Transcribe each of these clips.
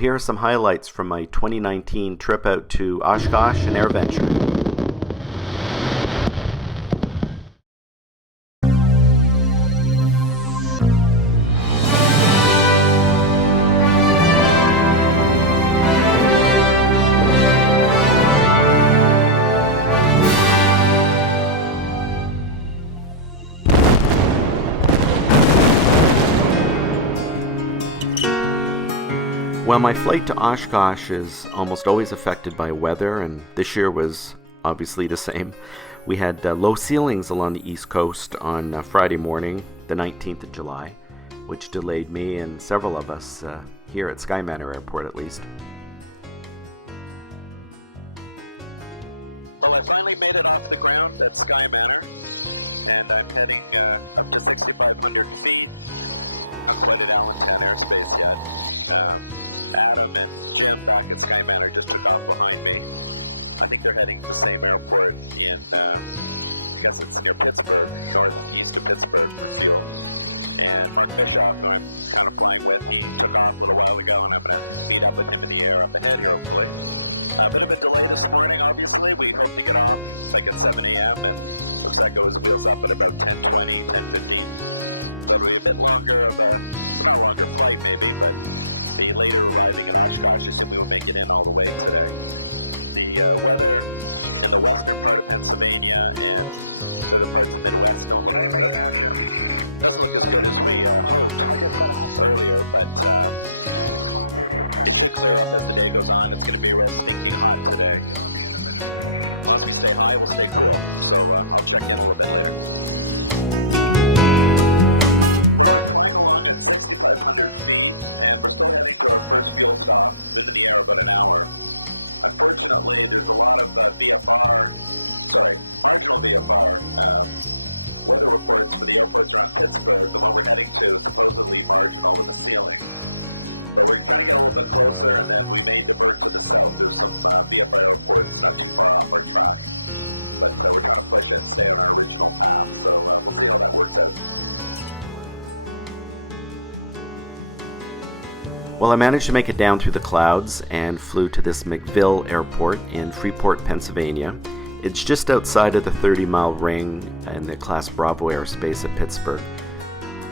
here are some highlights from my 2019 trip out to Oshkosh and AirVenture. Well, my flight to Oshkosh is almost always affected by weather, and this year was obviously the same. We had low ceilings along the East Coast on Friday morning, the 19th of July, which delayed me and several of us here at Sky Manor Airport at least. Well, I finally made it off the ground at Sky Manor, and I'm heading up to 6,500 feet. I'm flooded Allentown airspace yet. Adam and Jim back at Sky Manor just took off behind me. I think they're heading to the same airport in, I guess it's near Pittsburgh, northeast of Pittsburgh for fuel. And Mark Bischoff, who I'm kind of flying with, he took off a little while ago, and I'm going to meet up with him in the air up ahead, hopefully. A bit of a delay this morning, obviously. We hope to get off like at 7 a.m. and as that goes, wheels up at about 10:20, 10:15. So it'll be a bit longer of a, not a longer flight maybe, but the later arriving in Oshkosh is we will make it in all the way today. The weather in the western part of Pennsylvania and other parts of the Midwest don't look as good as we hoped earlier, but it looks like as the day goes on, it's going to be stinking hot today. Once we stay high, we'll stay cool, so I'll check in a little bit later. Well, I managed to make it down through the clouds and flew to this McVille Airport in Freeport, Pennsylvania. It's just outside of the 30-mile ring in the Class Bravo airspace at Pittsburgh.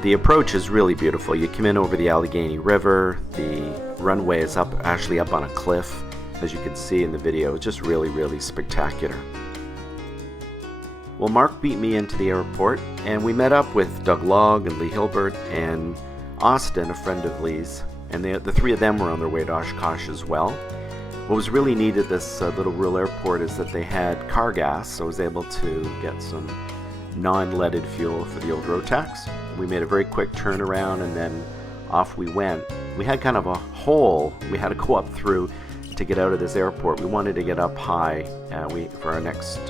The approach is really beautiful. You come in over the Allegheny River. The runway is actually up on a cliff, as you can see in the video. It's just really, really spectacular. Well, Mark beat me into the airport, and we met up with Doug Logg and Lee Hilbert and Austin, a friend of Lee's. And the three of them were on their way to Oshkosh as well. What was really neat at this little rural airport is that they had car gas, so I was able to get some non-leaded fuel for the old road tax. We made a very quick turnaround and then off we went. We had kind of a hole we had to go up through to get out of this airport. We wanted to get up high for our next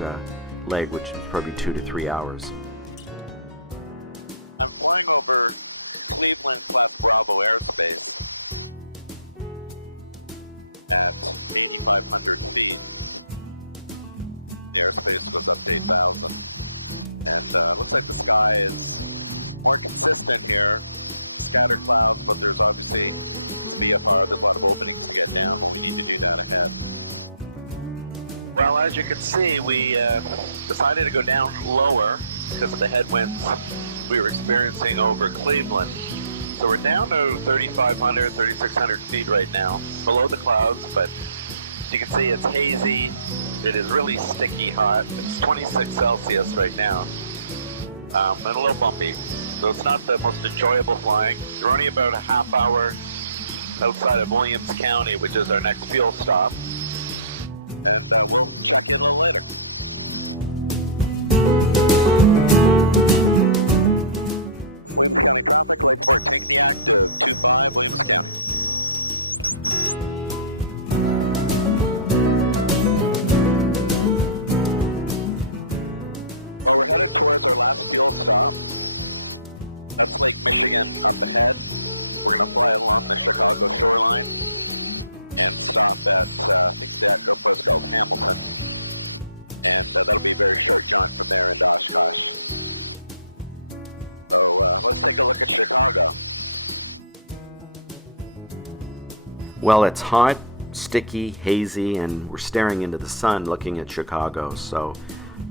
leg, which was probably 2 to 3 hours. I'm flying over Cleveland Class Bravo airspace at 8,500 feet. The airspace goes up to 8,000. And looks like the sky is more consistent here. Scattered clouds, but there's obviously VFR, there's a lot of openings to get down. We need to do that ahead. Well, as you can see, we decided to go down lower because of the headwinds we were experiencing over Cleveland. So we're down to 3,500, 3,600 feet right now, below the clouds, but as you can see, it's hazy. It is really sticky hot. It's 26 Celsius right now, and a little bumpy. So it's not the most enjoyable flying. We're only about a half hour outside of Williams County, which is our next fuel stop. And we'll check in a little later. Well, it's hot, sticky, hazy, and we're staring into the sun looking at Chicago, so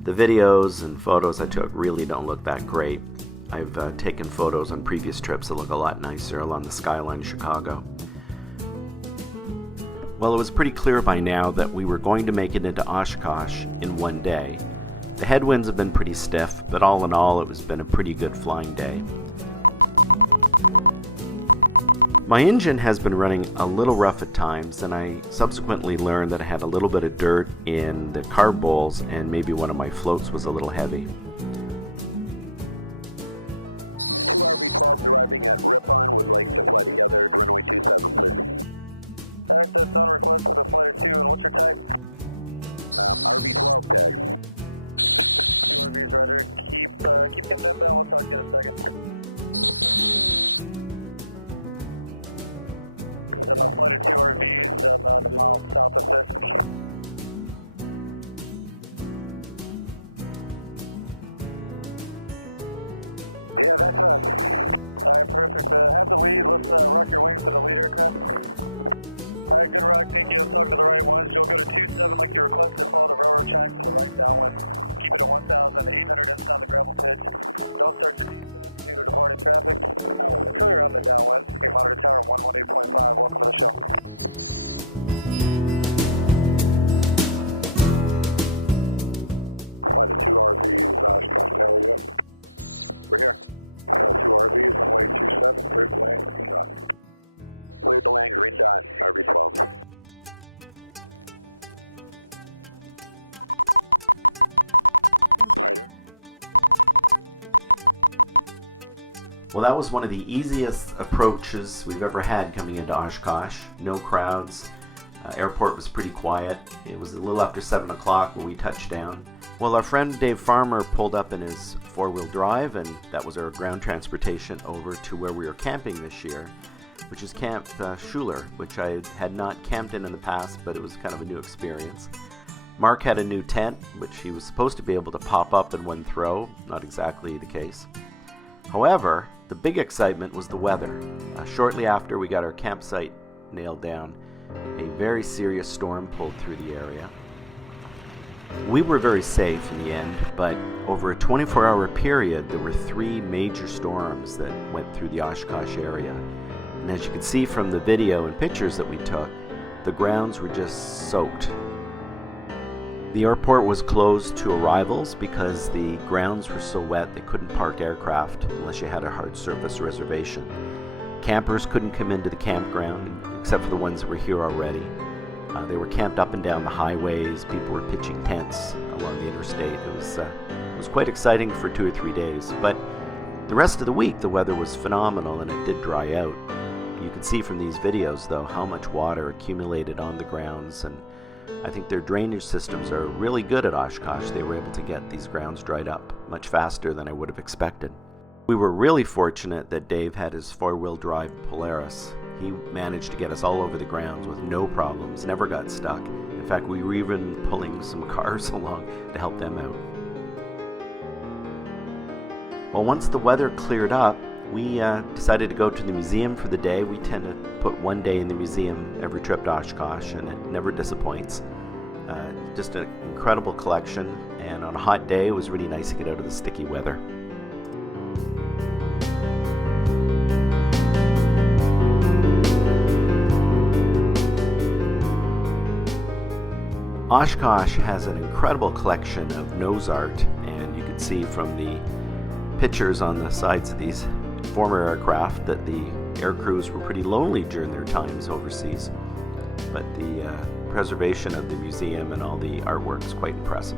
the videos and photos I took really don't look that great. I've taken photos on previous trips that look a lot nicer along the skyline of Chicago. Well, it was pretty clear by now that we were going to make it into Oshkosh in one day. The headwinds have been pretty stiff, but all in all it has been a pretty good flying day. My engine has been running a little rough at times, and I subsequently learned that I had a little bit of dirt in the carb bowls and maybe one of my floats was a little heavy. Well, that was one of the easiest approaches we've ever had coming into Oshkosh. No crowds. Airport was pretty quiet. It was a little after 7 o'clock when we touched down. Well, our friend Dave Farmer pulled up in his four-wheel drive, and that was our ground transportation over to where we were camping this year, which is Camp Schuler, which I had not camped in the past, but it was kind of a new experience. Mark had a new tent, which he was supposed to be able to pop up in one throw. Not exactly the case. However, the big excitement was the weather. Shortly after we got our campsite nailed down, a very serious storm pulled through the area. We were very safe in the end, but over a 24-hour period, there were 3 major storms that went through the Oshkosh area. And as you can see from the video and pictures that we took, the grounds were just soaked. The airport was closed to arrivals because the grounds were so wet they couldn't park aircraft unless you had a hard surface reservation. Campers couldn't come into the campground except for the ones that were here already. They were camped up and down the highways. People were pitching tents along the interstate. It was quite exciting for 2 or 3 days, but the rest of the week the weather was phenomenal and it did dry out. You can see from these videos though how much water accumulated on the grounds, and I think their drainage systems are really good at Oshkosh. They were able to get these grounds dried up much faster than I would have expected. We were really fortunate that Dave had his four-wheel drive Polaris. He managed to get us all over the grounds with no problems, never got stuck. In fact, we were even pulling some cars along to help them out. Well, once the weather cleared up, we decided to go to the museum for the day. We tend to put one day in the museum every trip to Oshkosh, and it never disappoints. Just an incredible collection, and on a hot day, it was really nice to get out of the sticky weather. Oshkosh has an incredible collection of nose art, and you can see from the pictures on the sides of these former aircraft that the air crews were pretty lonely during their times overseas. But the preservation of the museum and all the artwork is quite impressive.